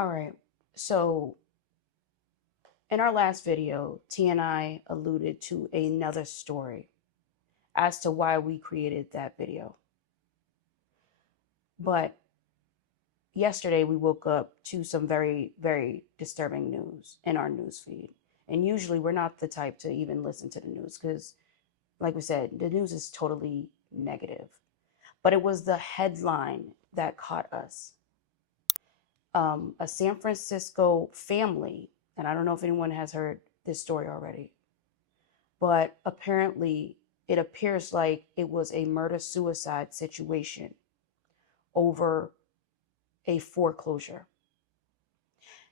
All right. So in our last video, T and I alluded to another story as to why we created that video. But yesterday we woke up to some very, very disturbing news in our news feed. And usually we're not the type to even listen to the news because, like we said, the news is totally negative. But it was the headline that caught us. A San Francisco family, and I don't know if anyone has heard this story already, but apparently it appears like it was a murder-suicide situation over a foreclosure.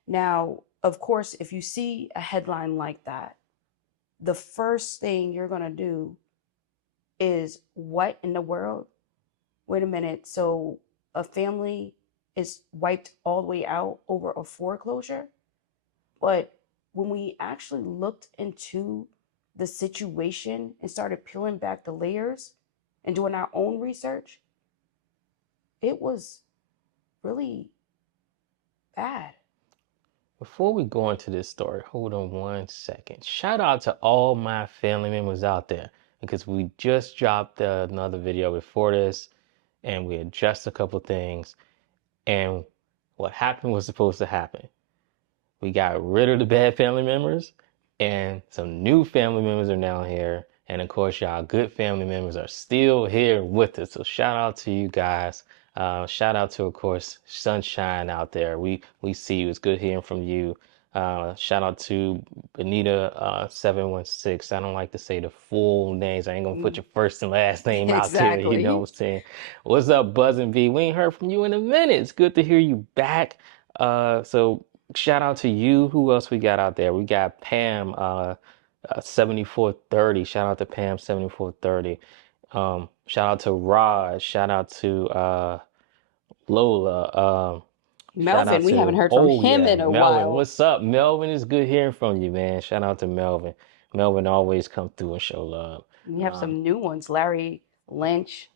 Now, of course, if you see a headline like that, the first thing you're going to do is, what in the world? Wait a minute. So a family is wiped all the way out over a foreclosure? But when we actually looked into the situation and started peeling back the layers and doing our own research, it was really bad. Before we go into this story, hold on 1 second. Shout out to all my family members out there because we just dropped another video before this and we adjusted a couple things, and what happened was supposed to happen. We got rid of the bad family members and some new family members are now here. And of course, y'all good family members are still here with us. So shout out to you guys. Shout out to, of course, Sunshine out there. We see you. It's good hearing from you. Shout out to Benita 716. I don't like to say the full names. I ain't gonna put your first and last name out there. You know what I'm saying? What's up, Buzz and V? We ain't heard from you in a minute. It's good to hear you back. So shout out to you. Who else we got out there? We got Pam 7430. Shout out to Pam 7430. Shout out to Raj. Shout out to Lola. Shout out Melvin, we haven't to, heard from oh him yeah, in a Melvin. while. What's up, Melvin? It's good hearing from you, man. Shout out to Melvin. Melvin always come through and show love. We have some new ones. Larry Lynch,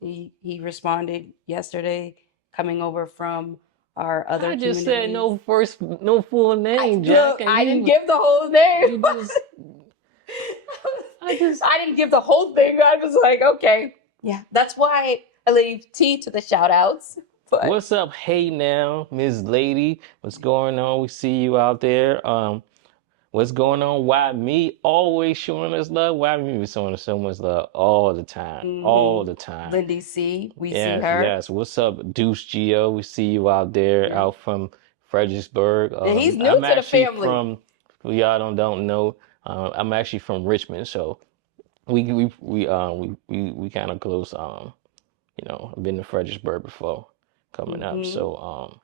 he responded yesterday, coming over from our other I just communities. said no full name, Jack. I didn't give the whole name. I just I didn't give the whole thing. I was like, okay. Yeah, that's why I leave T to the shout outs. But what's up, hey now, Miss Lady? What's going on? We see you out there. What's going on? Why me? Always showing us love. Why me be showing us so much love all the time? All the time. Lindy C, we see Yes, her. yes. What's up, Deuce Geo? We see you out there, out from Fredericksburg. And he's new I'm to the actually family. from, for y'all don't know, I'm actually from Richmond, so we kind of close. You know, I've been to Fredericksburg before coming up. So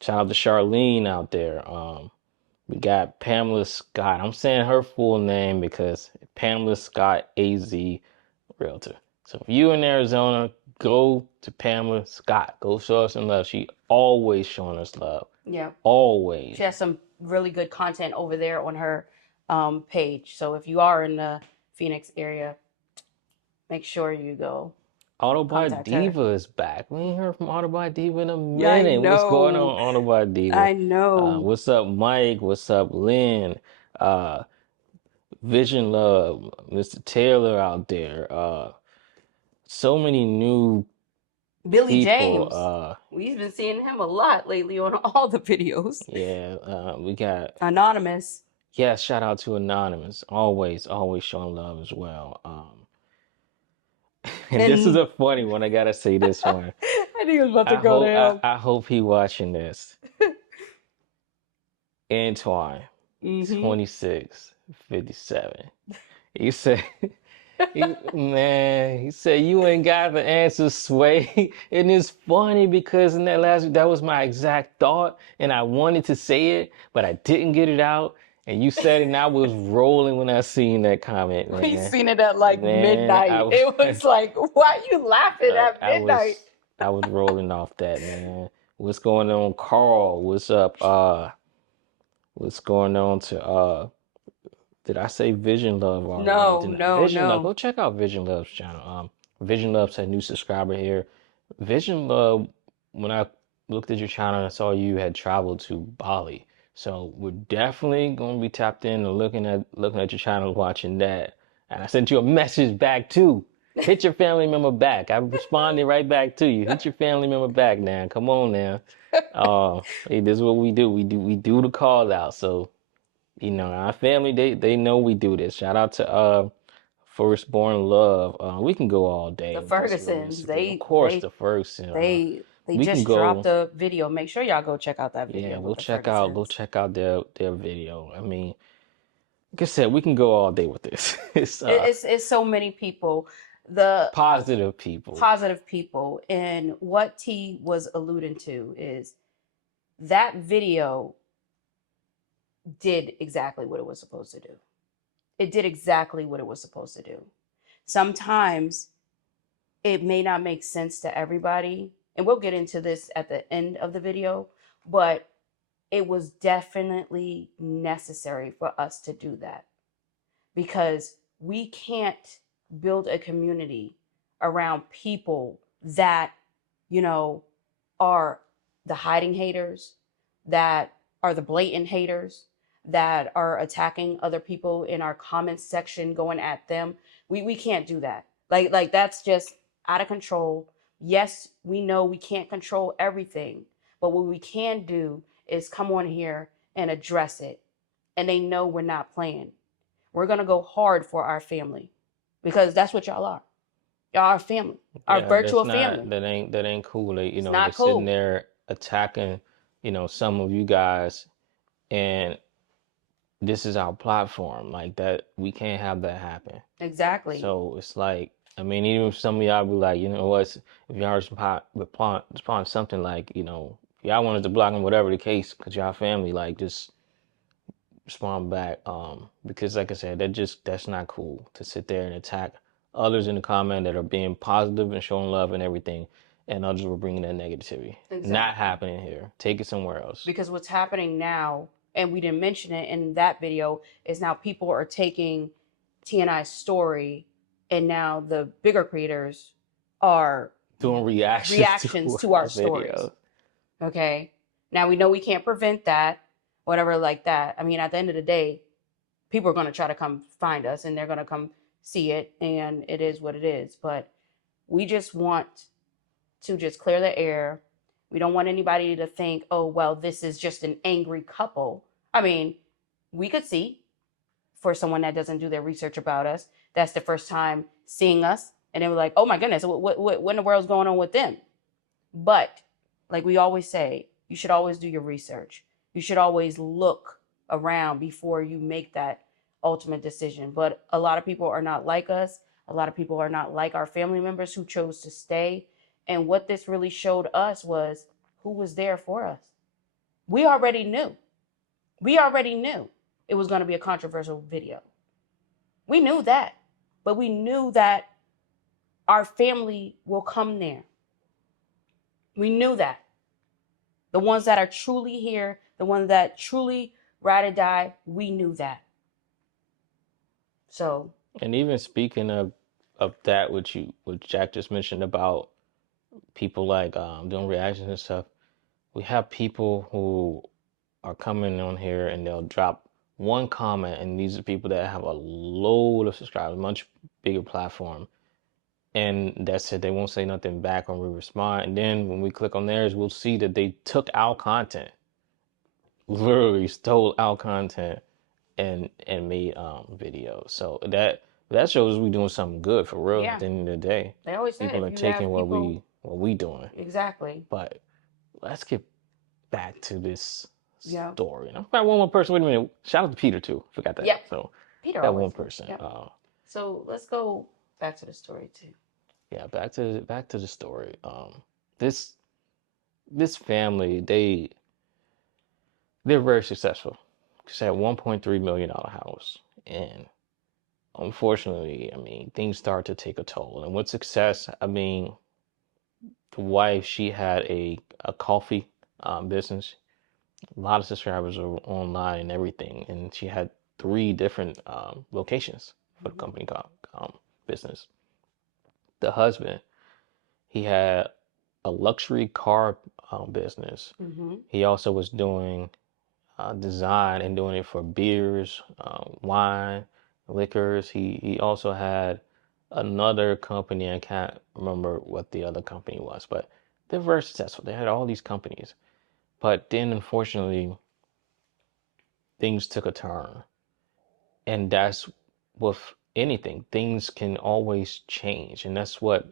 shout out to Charlene out there. We got Pamela Scott. I'm saying her full name because Pamela Scott AZ Realtor. So if you in Arizona, go to Pamela Scott. Go show us some love. She always showing us love. Yeah. Always. She has some really good content over there on her page. So if you are in the Phoenix area, make sure you go. Autobot Diva is back. We ain't heard from Autobot Diva in a minute. What's going on, Autobot Diva? I know. What's up, Mike? What's up, Lynn? Vision Love, Mr. Taylor out there. So many new Billy people. James. We've been seeing him a lot lately on all the videos. Yeah, we got Anonymous. Yeah, shout out to Anonymous. Always showing love as well. And this is a funny one. I gotta say this one. I think it was about to go down. I hope he watching this. Antoine, 2657. He said, he said, you ain't got the answer, Sway. And it's funny because in that last week, that was my exact thought. And I wanted to say it, but I didn't get it out. And you said it, and I was rolling when I seen that comment, man. We seen it at like midnight. It was like, why are you laughing at midnight? I was rolling off that, man. What's going on, Carl? What's up? What's going on to did I say Vision Love already? No, Vision Love. Go check out Vision Love's channel. Vision Love's a new subscriber here. Vision Love, when I looked at your channel and saw you had traveled to Bali. So we're definitely gonna be tapped in and looking at your channel, watching that. And I sent you a message back too. Hit your family member back. I responded right back to you. Hit your family member back now. Come on now. Hey, this is what we do. We do the call out. So, our family, they know we do this. Shout out to Firstborn Love. We can go all day The with this Fergusons, recipe. Of course, the Ferguson. they We can just dropped go. a video. Make sure y'all go check out that Yeah, video with we'll the we'll Fergusons. check out their video. I mean, like I said, we can go all day with this. It's It's so many people, the positive people. positive people, and what T was alluding to is that video did exactly what it was supposed to do. It did exactly what it was supposed to do. Sometimes it may not make sense to everybody, and we'll get into this at the end of the video, but it was definitely necessary for us to do that because we can't build a community around people that, you know, are the hiding haters, that are the blatant haters, that are attacking other people in our comments section, going at them. We can't do that. Like that's just out of control. Yes, we know we can't control everything, but what we can do is come on here and address it. And they know we're not playing. We're gonna go hard for our family because that's what y'all are. Y'all are family, our Yeah, that's virtual not family. that ain't cool. It's They're not sitting cool. there attacking, some of you guys, and this is our platform. Like that, we can't have that happen. Exactly. So it's like, I mean, even if some of y'all be like, you know what, if y'all respond to something like, if y'all wanted to block them, whatever the case, because y'all family, like, just respond back. Because like I said, that's not cool to sit there and attack others in the comment that are being positive and showing love and everything, and others were bringing that negativity. Not Exactly. happening here. Take it somewhere else. Because what's happening now, and we didn't mention it in that video, is now people are taking TNI's story, and now the bigger creators are Doing reactions reactions to to our our stories. videos. Okay. Now we know we can't prevent that, whatever like that. I mean, at the end of the day, people are going to try to come find us and they're going to come see it, and it is what it is. But we just want to just clear the air. We don't want anybody to think, oh, well, this is just an angry couple. I mean, we could see, for someone that doesn't do their research about us, that's the first time seeing us. And they were like, oh my goodness, what in the world's going on with them? But like we always say, you should always do your research. You should always look around before you make that ultimate decision. But a lot of people are not like us. A lot of people are not like our family members who chose to stay. And what this really showed us was who was there for us. We already knew. We already knew it was going to be a controversial video. We knew that. But we knew that our family will come there. We knew that. The ones that are truly here, the ones that truly ride or die, we knew that. So, And even speaking of that, what Jack just mentioned about people like doing reactions and stuff, we have people who are coming on here and they'll drop one comment, and these are people that have a load of subscribers, much bigger platform, and that's it. They won't say nothing back when we respond, and then when we click on theirs, we'll see that they took our content, literally stole our content and made videos. So that shows we doing something good for real at yeah, the end of the day. they always said People if are you taking have people, what we doing. exactly. But let's get back to this Yeah. story. And I've got one more person. Wait a minute. Shout out to Peter too. Forgot that. Yep. So Peter that always. one person. Yep. So let's go back to the story too. Yeah, back to the story. This this family, they're very successful. It's at $1.3 million house. And unfortunately, I mean, things start to take a toll. And with success, I mean, the wife, she had a coffee business. A lot of subscribers are online and everything. And she had three different locations for the company business. The husband, he had a luxury car business. Mm-hmm. He also was doing design and doing it for beers, wine, liquors. He also had another company. I can't remember what the other company was, but they're very successful. They had all these companies, but then unfortunately things took a turn, and that's with anything. Things can always change, and that's what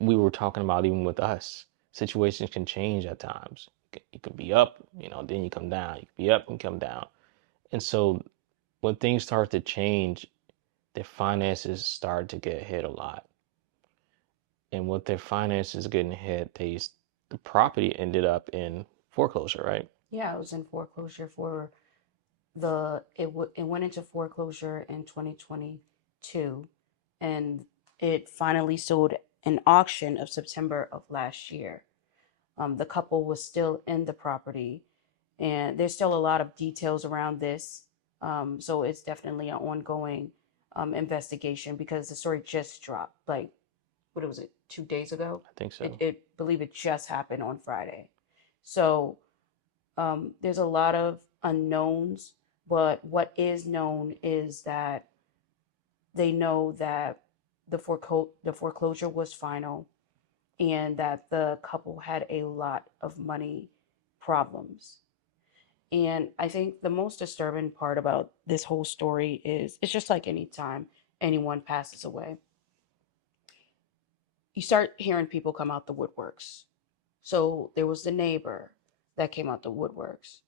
we were talking about even with us. Situations can change at times. You could be up, then you come down. You could be up and come down. And so when things start to change, their finances start to get hit a lot. And with their finances getting hit, the property ended up in foreclosure, right? Yeah, it was in foreclosure for it went into foreclosure in 2022, and it finally sold an auction of September of last year. The couple was still in the property, and there's still a lot of details around this. So it's definitely an ongoing investigation because the story just dropped. Like, what was it, 2 days ago? I think so. It believe it just happened on Friday. So there's a lot of unknowns, but what is known is that they know that the foreclosure was final, and that the couple had a lot of money problems. And I think the most disturbing part about this whole story is it's just like any time anyone passes away, you start hearing people come out the woodworks. So there was the neighbor that came out the woodworks.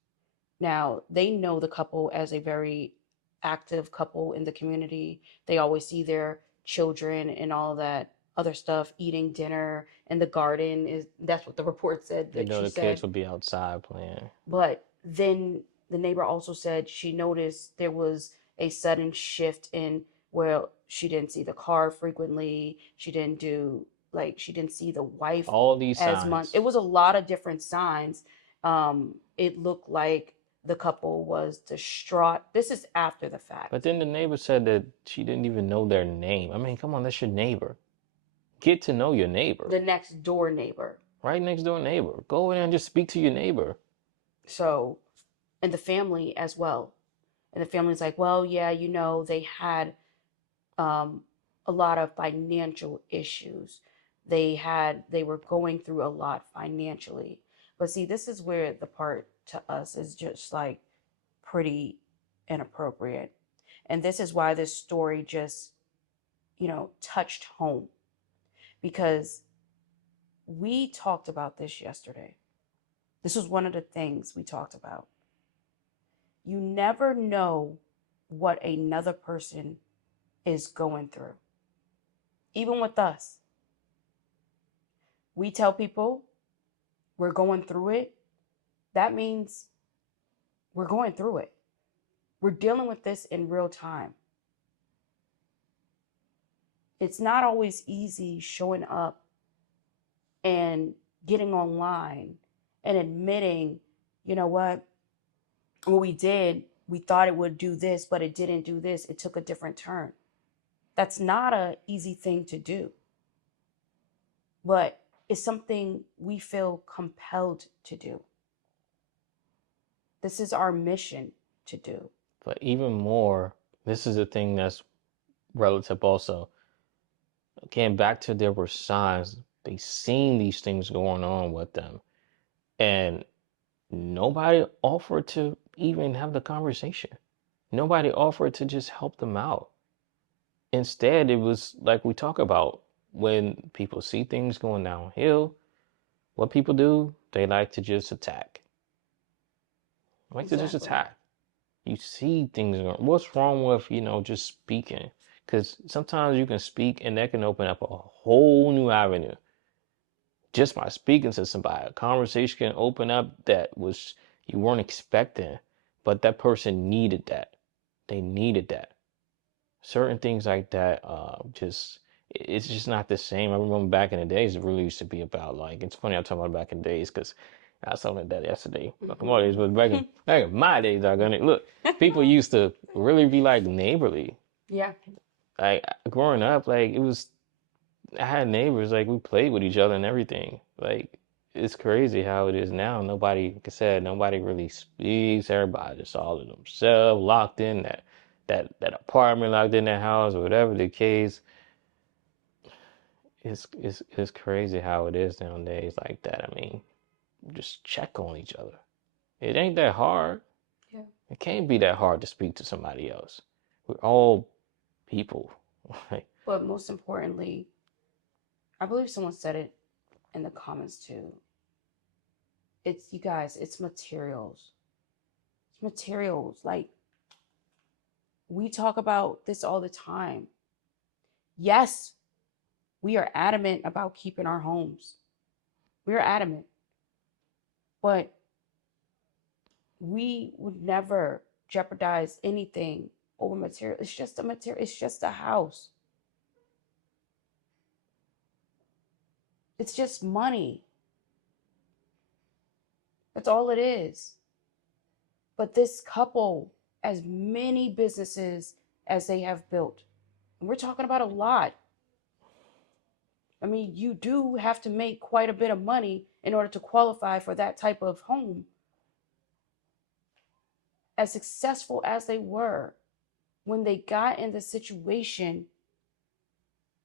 Now, they know the couple as a very active couple in the community. They always see their children and all that other stuff, eating dinner in the garden. Is That's what the report said They that know she the kids said. will be outside playing. But then the neighbor also said she noticed there was a sudden shift in where she didn't see the car frequently. She didn't see the wife All these as much. It signs. was a lot of different signs. It looked like the couple was distraught. This is after the But fact. then the neighbor said that she didn't even know their name. I mean, come on, that's your neighbor. Get to know your neighbor. The next door neighbor. Right next door neighbor. Go in and just speak to your neighbor. So, and the family as well. And the family's like, well, yeah, they had um, a lot of financial issues. They were going through a lot financially. But see, this is where the part to us is just like pretty inappropriate. And this is why this story just, touched home, because we talked about this yesterday. This was one of the things we talked about. You never know what another person is going through. Even with us, we tell people we're going through it. That means we're going through it. We're dealing with this in real time. It's not always easy showing up and getting online and admitting, you know what we did, we thought it would do this, but it didn't do this. It took a different turn. That's not an easy thing to do, but it's something we feel compelled to do. This is our mission to do. But even more, this is a thing that's relative also. Again, back to there were signs. They seen these things going on with them. And nobody offered to even have the conversation. Nobody offered to just help them out. Instead, it was like we talk about when people see things going downhill, what people do, they like to just attack. Like to just Exactly. attack. You see things going. What's wrong with, just speaking? Because sometimes you can speak and that can open up a whole new avenue. Just by speaking to somebody, a conversation can open up that was you weren't expecting, but that person needed that. They needed that. Certain things like that, just it's just not the same. I remember back in the days, it really used to be about like it's funny I'm talking about back in the days because I was talking about that yesterday. Come on, days, but back in my days, I gonna look. People used to really be like neighborly. Yeah. Like growing up, like it was I had neighbors, like we played with each other and everything. Like it's crazy how it is now. Nobody, like I said, nobody really speaks. Everybody just all of themselves, locked in that apartment, locked in that house, or whatever the case. It's crazy how it is nowadays like that. I mean, just check on each other. It ain't that hard. Yeah. It can't be that hard to speak to somebody else. We're all people. Like, But most importantly, I believe someone said it in the comments too. It's you guys, it's materials. It's materials. Like we talk about this all the time. Yes, we are adamant about keeping our homes. We are adamant. But we would never jeopardize anything over material. It's just a material, it's just a house. It's just money. That's all it is. But this couple, as many businesses as they have built, and we're talking about a lot. I mean, you do have to make quite a bit of money in order to qualify for that type of home. As successful as they were, when they got in the situation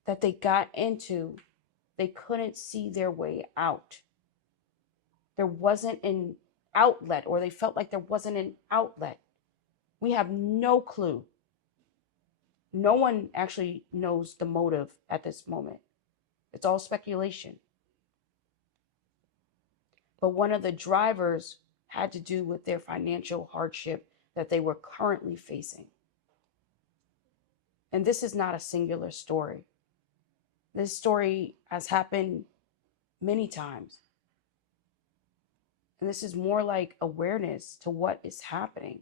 that they got into, they couldn't see their way out. There wasn't an outlet, or they felt like there wasn't an outlet. We have no clue. No one actually knows the motive at this moment. It's all speculation. But one of the drivers had to do with their financial hardship that they were currently facing. And this is not a singular story. This story has happened many times. And this is more like awareness to what is happening.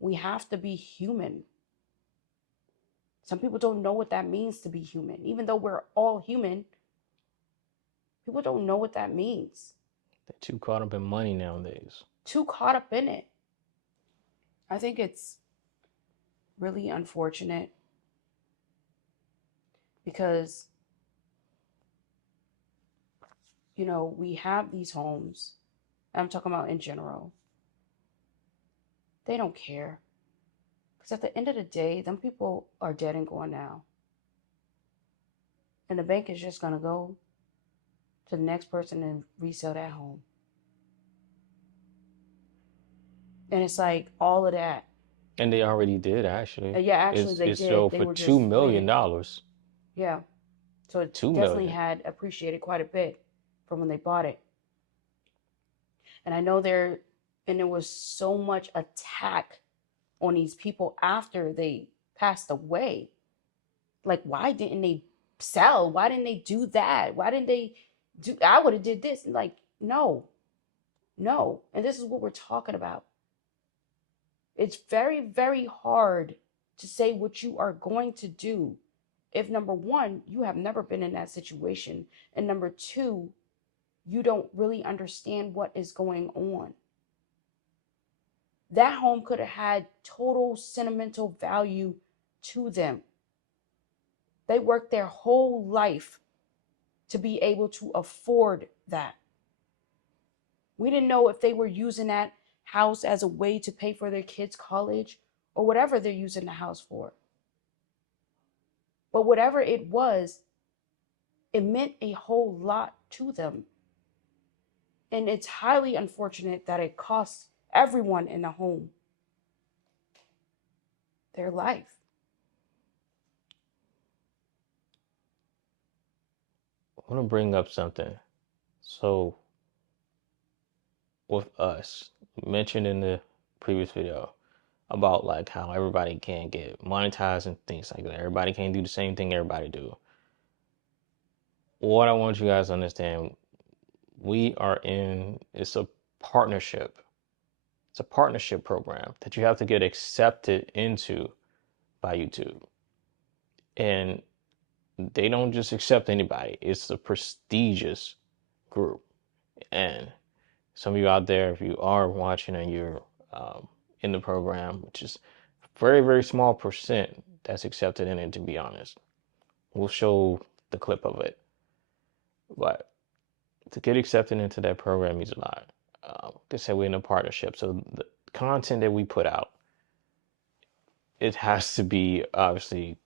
We have to be human. Some people don't know what that means to be human. Even though we're all human, people don't know what that means. they're too caught up in money nowadays. Too caught up in it. I think it's really unfortunate because, you know, we have these homes. I'm talking about in general. They don't care. Because at the end of the day, them people are dead and gone now. And the bank is just going to go to the next person and resell that home. And it's like all of that. And they already did actually. Yeah, actually they It did. sold They for were $2 just million. waiting. dollars. Yeah. So it 2 definitely million. had appreciated quite a bit from when they bought it. And I know there was so much attack on these people after they passed away. Like, why didn't they sell? Why didn't they do that? Why didn't they do, I would have did this. And like, no. And this is what we're talking about. It's very, very hard to say what you are going to do if, number one, you have never been in that situation, and number two, you don't really understand what is going on. That home could have had total sentimental value to them. They worked their whole life to be able to afford that. We didn't know if they were using that house as a way to pay for their kids' college or whatever they're using the house for. But whatever it was, it meant a whole lot to them. And it's highly unfortunate that it costs everyone in the home their life. I want to bring up something. So, with us, mentioned in the previous video about like how everybody can't get monetized and things like that. Everybody can't do the same thing everybody do. What I want you guys to understand, it's a partnership. It's a partnership program that you have to get accepted into by YouTube. And they don't just accept anybody. It's a prestigious group. And some of you out there, if you are watching and you're in the program, which is very, very small percent that's accepted in it, to be honest. We'll show the clip of it. But to get accepted into that program means a lot. They say we're in a partnership, so the content that we put out, it has to be obviously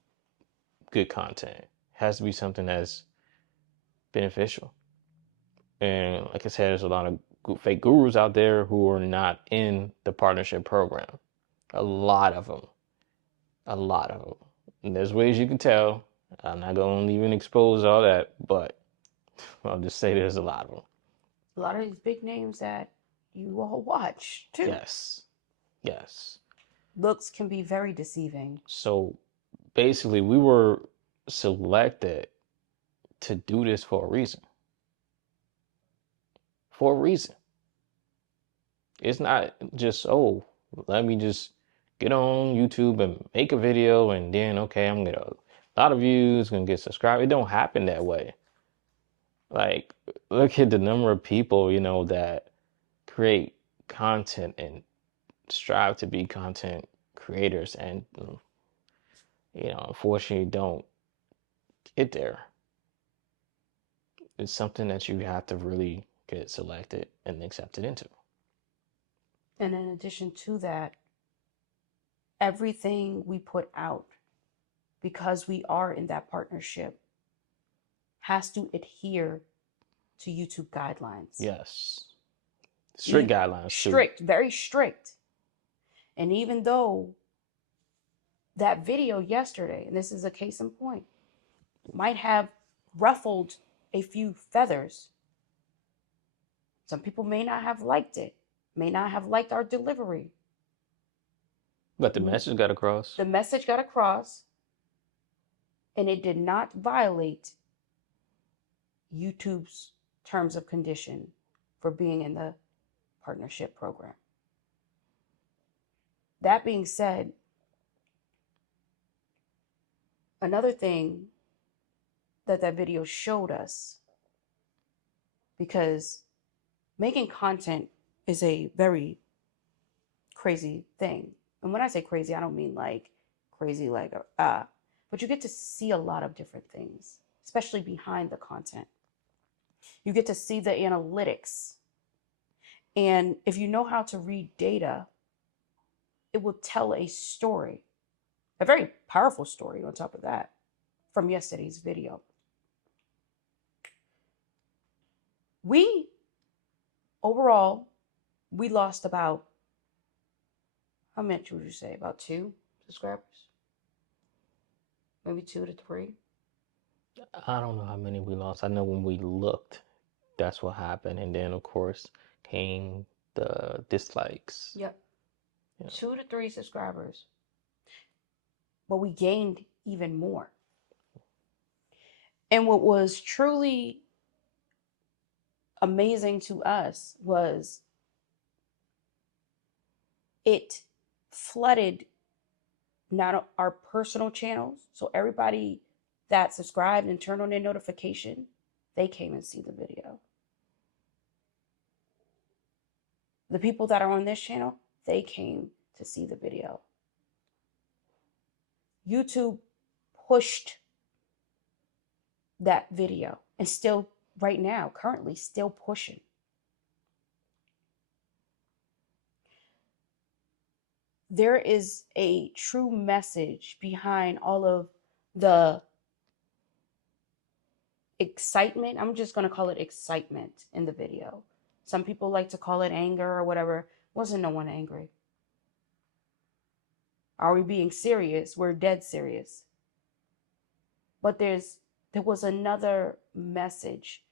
good content. It has to be something that's beneficial. And like I said, there's a lot of fake gurus out there who are not in the partnership program. A lot of them. A lot of them. And there's ways you can tell. I'm not going to even expose all that, but I'll just say there's a lot of them. A lot of these big names that you all watch too. Yes. Yes. Looks can be very deceiving. So basically, we were selected to do this for a reason. For a reason. It's not just, oh, let me just get on YouTube and make a video and then, okay, I'm going to get a lot of views, going to get subscribed. It don't happen that way. Like, look at the number of people, that create content and strive to be content creators and, unfortunately don't get there. It's something that you have to really get selected and accepted into. And in addition to that, everything we put out, because we are in that partnership, has to adhere to YouTube guidelines. Yes. Strict guidelines too. Strict, very strict. And even though that video yesterday, and this is a case in point, might have ruffled a few feathers, some people may not have liked it, may not have liked our delivery. But the message got across. The message got across, and it did not violate YouTube's terms of condition for being in the partnership program. That being said, another thing that video showed us, because making content is a very crazy thing. And when I say crazy, I don't mean like crazy, like, but you get to see a lot of different things, especially behind the content. You get to see the analytics. And if you know how to read data, it will tell a story, a very powerful story on top of that, from yesterday's video. Overall, we lost about, how much would you say? About 2 subscribers? Maybe 2 to 3? I don't know how many we lost. I know when we looked, that's what happened. And then, of course, came the dislikes. Yep. 2 to 3 subscribers. But we gained even more. And what was truly amazing to us was it flooded not our personal channels. So everybody that subscribed and turned on their notification, they came and see the video. The people that are on this channel, they came to see the video. YouTube pushed that video and still right now, currently still pushing. There is a true message behind all of the excitement. I'm just going to call it excitement in the video. Some people like to call it anger or whatever. Wasn't no one angry. Are we being serious? We're dead serious. But there was another message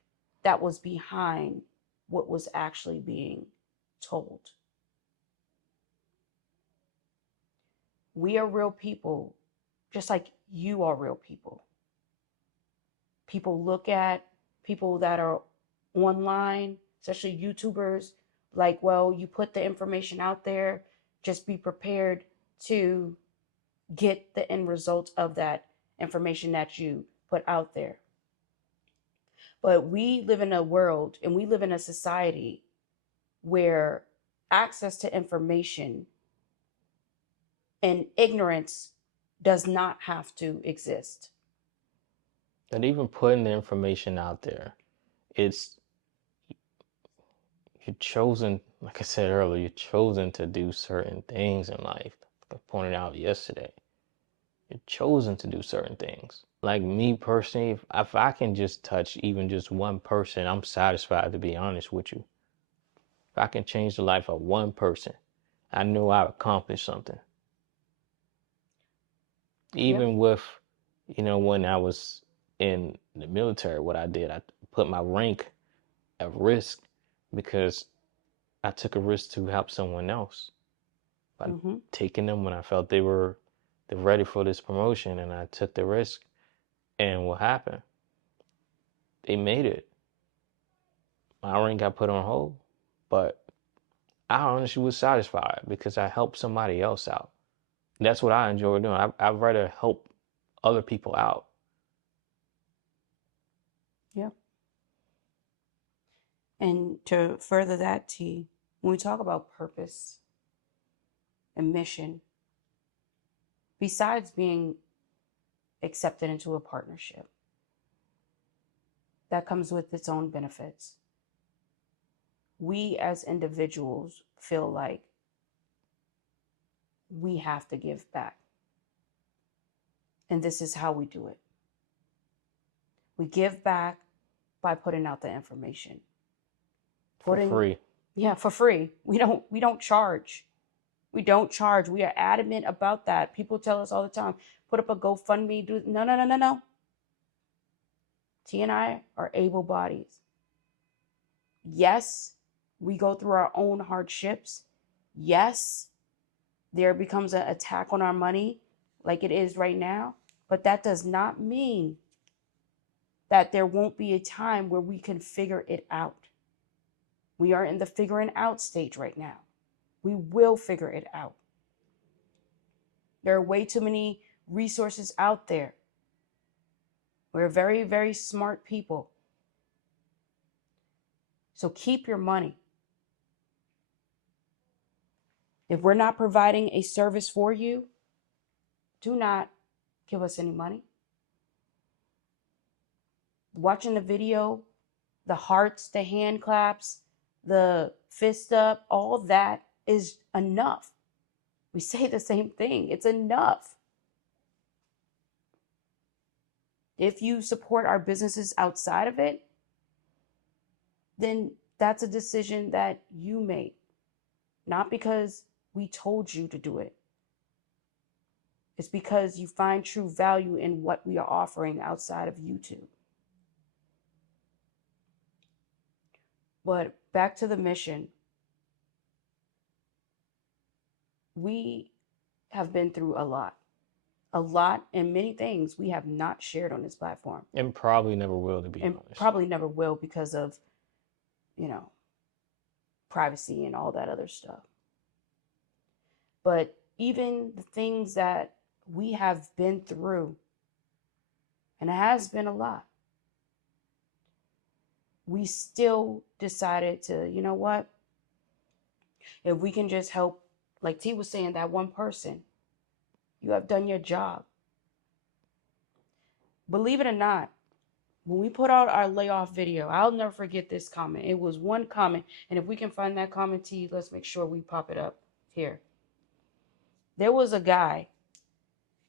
that was behind what was actually being told. We are real people, just like you are real people. People look at people that are online, especially YouTubers, like, well, you put the information out there, just be prepared to get the end result of that information that you put out there. But we live in a world and we live in a society where access to information and ignorance does not have to exist. And even putting the information out there, it's you're chosen, like I said earlier, you're chosen to do certain things in life. Like I pointed out yesterday, you're chosen to do certain things. Like me personally, if I can just touch even just one person, I'm satisfied, to be honest with you. If I can change the life of one person, I know I've accomplished something. Yep. Even with, when I was in the military, what I did, I put my rank at risk because I took a risk to help someone else by Mm-hmm. taking them when I felt they're ready for this promotion, and I took the risk. And what happened? They made it. My rank got put on hold, but I honestly was satisfied because I helped somebody else out. That's what I enjoy doing. I'd rather help other people out. Yep. And to further that, T, when we talk about purpose and mission, besides being accepted into a partnership, that comes with its own benefits. We as individuals feel like we have to give back. And this is how we do it. We give back by putting out the information. For free. Yeah, for free. We don't charge. We don't charge. We are adamant about that. People tell us all the time, put up a GoFundMe, do no. T and I are able bodies. Yes, we go through our own hardships. Yes, there becomes an attack on our money like it is right now, but that does not mean that there won't be a time where we can figure it out. We are in the figuring out stage right now. We will figure it out. There are way too many resources out there. We're very, very smart people. So keep your money. If we're not providing a service for you, do not give us any money. Watching the video, the hearts, the hand claps, the fist up, all that is enough. We say the same thing. It's enough. If you support our businesses outside of it, then that's a decision that you made, not because we told you to do it. It's because you find true value in what we are offering outside of YouTube. But back to the mission. We have been through a lot, and many things we have not shared on this platform. And probably never will, to be And honest. probably never will because of, privacy and all that other stuff. But even the things that we have been through, and it has been a lot, we still decided to, you know what? If we can just help, like T was saying, that one person, you have done your job. Believe it or not, when we put out our layoff video, I'll never forget this comment. It was one comment, and if we can find that comment, T, let's make sure we pop it up here. There was a guy,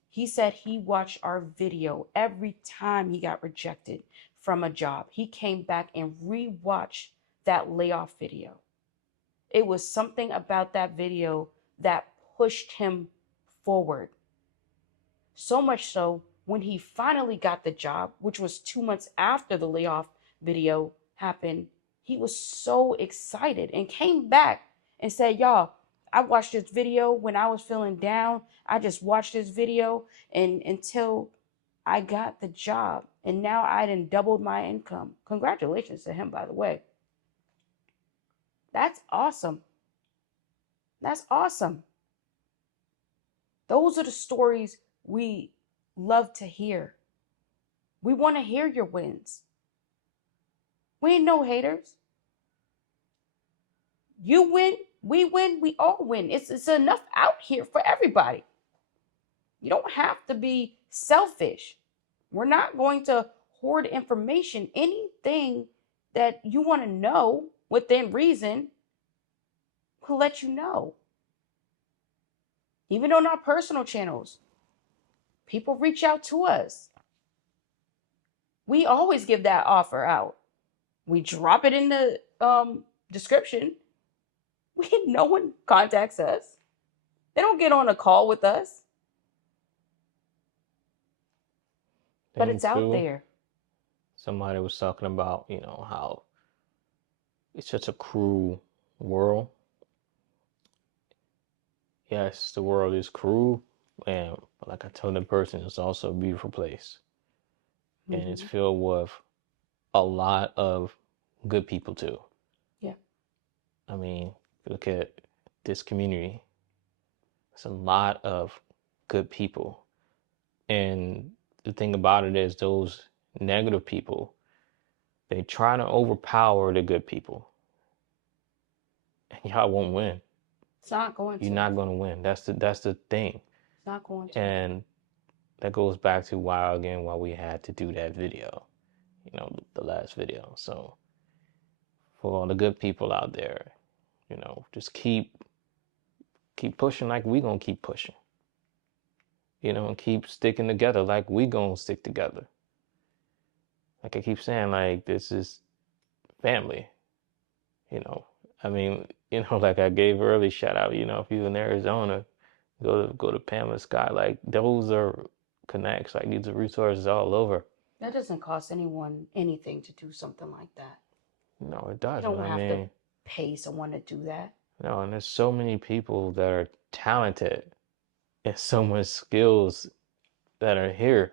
he said he watched our video every time he got rejected from a job. He came back and rewatched that layoff video. It was something about that video that pushed him forward. So much so, when he finally got the job, which was 2 months after the layoff video happened, he was so excited and came back and said, y'all, I watched this video when I was feeling down. I just watched this video and until I got the job. And now I done doubled my income. Congratulations to him, by the way. That's awesome. That's awesome. Those are the stories we love to hear. We want to hear your wins. We ain't no haters. You win, we all win. It's enough out here for everybody. You don't have to be selfish. We're not going to hoard information. Anything that you want to know, within reason, we'll let you know. Even on our personal channels, people reach out to us. We always give that offer out. We drop it in the description. No one contacts us. They don't get on a call with us, but Thing it's out too, there. somebody was talking about, how it's such a cruel world. Yes, the world is cruel, and like I told the person, it's also a beautiful place, and it's Mm-hmm. filled with a lot of good people too. Yeah. I mean, look at this community. It's a lot of good people, and the thing about it is, those negative people, they try to overpower the good people, and y'all won't win. It's not going You're to. not gonna win. That's the thing, It's not going to. and that goes back to why we had to do that video, the last video. So for all the good people out there, just keep pushing like we gonna keep pushing, and keep sticking together like we gonna stick together. Like I keep saying, like this is family, you know. I mean, like I gave early shout out, if you in Arizona, go to Pamela Sky, like those are connects, like these are resources all over. That doesn't cost anyone anything to do something like that. No, it You doesn't. don't I have to mean, pay someone to do that. no, and there's so many people that are talented and so much skills that are here.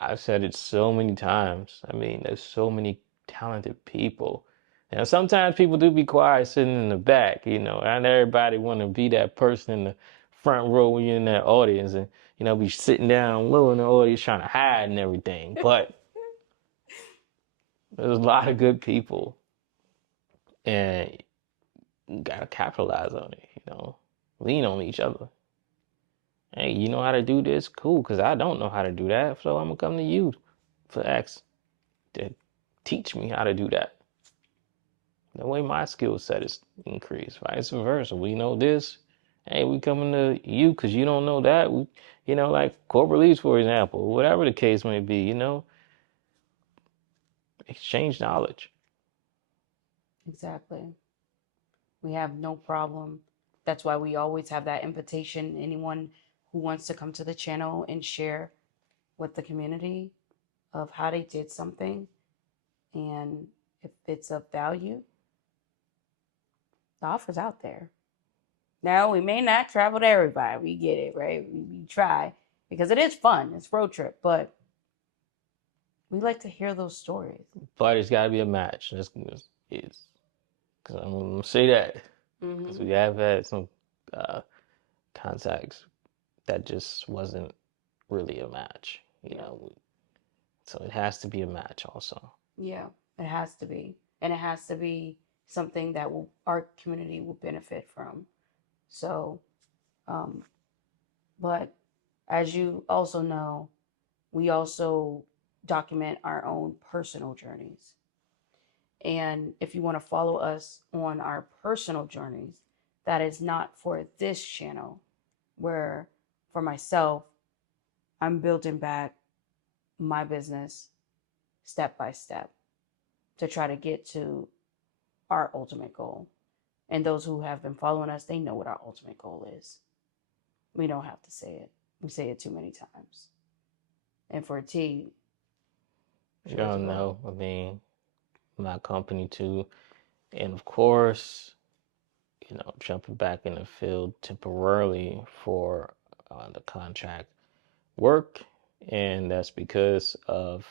I've said it so many times. I mean, there's so many talented people. Now, sometimes people do be quiet sitting in the back, and everybody want to be that person in the front row when you're in that audience and, be sitting down low in the audience trying to hide and everything. But there's a lot of good people and you gotta capitalize on it. Lean on each other. Hey, you know how to do this? Cool, because I don't know how to do that. So I'm gonna come to you for X to teach me how to do that. The way my skill set is increased, vice versa. We know this. Hey, we coming to you because you don't know that. We, like corporate leads, for example, whatever the case may be, exchange knowledge. Exactly. We have no problem. That's why we always have that invitation. Anyone who wants to come to the channel and share with the community of how they did something, and if it's of value, the offer's out there. Now, we may not travel to everybody. We get it, right? We try because it is fun. It's road trip, but we like to hear those stories. But it's got to be a match. It's because I'm gonna say that because Mm-hmm. we have had some uh, contacts that just wasn't really a match, Yeah. So it has to be a match also. Yeah, it has to be. And it has to be something that our community will benefit from. So, um, but as you also know, we also document our own personal journeys. And if you want to follow us on our personal journeys, that is not for this channel, where for myself, I'm building back my business step by step to try to get to our ultimate goal. And those who have been following us, they know what our ultimate goal is. We don't have to say it. We say it too many times. And for T, Y'all know, I mean, my company too. And of course, jumping back in the field temporarily for the contract work. And that's because of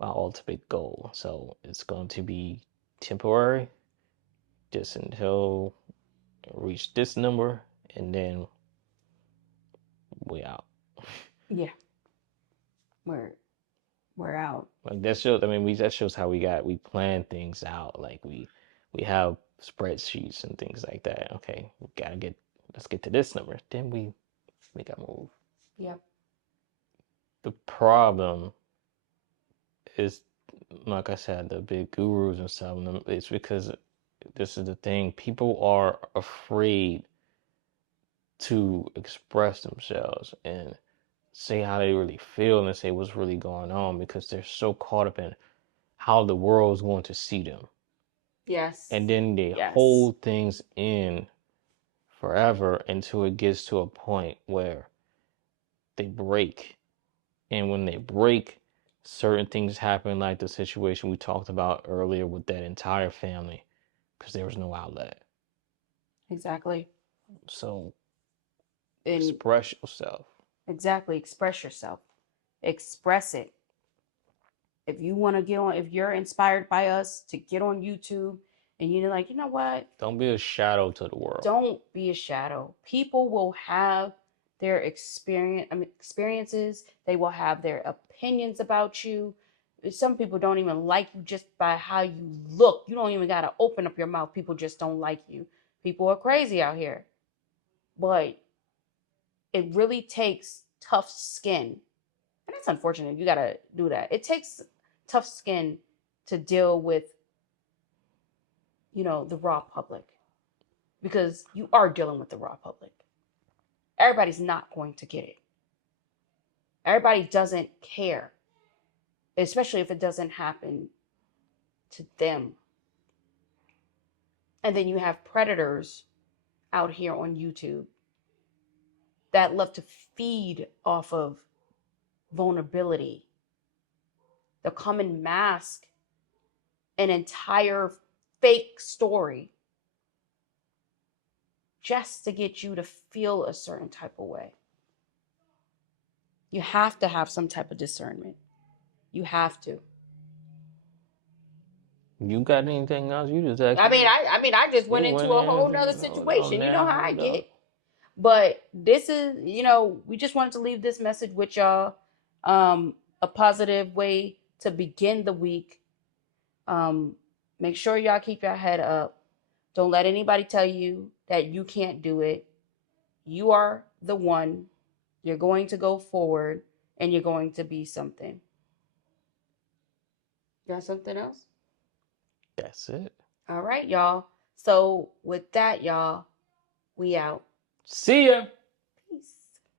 my ultimate goal. So it's going to be temporary just until I reach this number and then we out. yeah, we're we're out. Like that shows, I mean, that shows how we plan things out. Like we have spreadsheets and things like that. Okay, let's get to this number. Then we make a move. Yep. The problem is like I said, the big gurus and stuff, it's because this is the thing. People are afraid to express themselves and say how they really feel and say what's really going on because they're so caught up in how the world's going to see them. Yes. And then they Yes. hold things in forever until it gets to a point where they break. And when they break, certain things happen, like the situation we talked about earlier with that entire family, because there was no outlet. Exactly. So And express yourself. exactly, express yourself. Express it. If you want to get on, if you're inspired by us to get on YouTube and you're like, you know what? Don't be a shadow to the world. Don't be a shadow. People will have their experiences. They will have their opinions about you. Some people don't even like you just by how you look. You don't even got to open up your mouth. People just don't like you. People are crazy out here. But it really takes tough skin. And it's unfortunate you got to do that. It takes tough skin to deal with, the raw public, because you are dealing with the raw public. Everybody's not going to get it. Everybody doesn't care, especially if it doesn't happen to them. And then you have predators out here on YouTube that love to feed off of vulnerability. They'll come and mask an entire fake story just to get you to feel a certain type of way. You have to have some type of discernment. You have to. You got anything else? You just asked I me. mean, I just went You into went a whole in nother on situation. You know there. how I Hold up. get. But this is, we just wanted to leave this message with y'all. A positive way to begin the week. Make sure y'all keep your head up. Don't let anybody tell you that you can't do it. You are the one. You're going to go forward and you're going to be something. Got something else? That's it. All right, y'all. So with that, y'all, we out. See ya.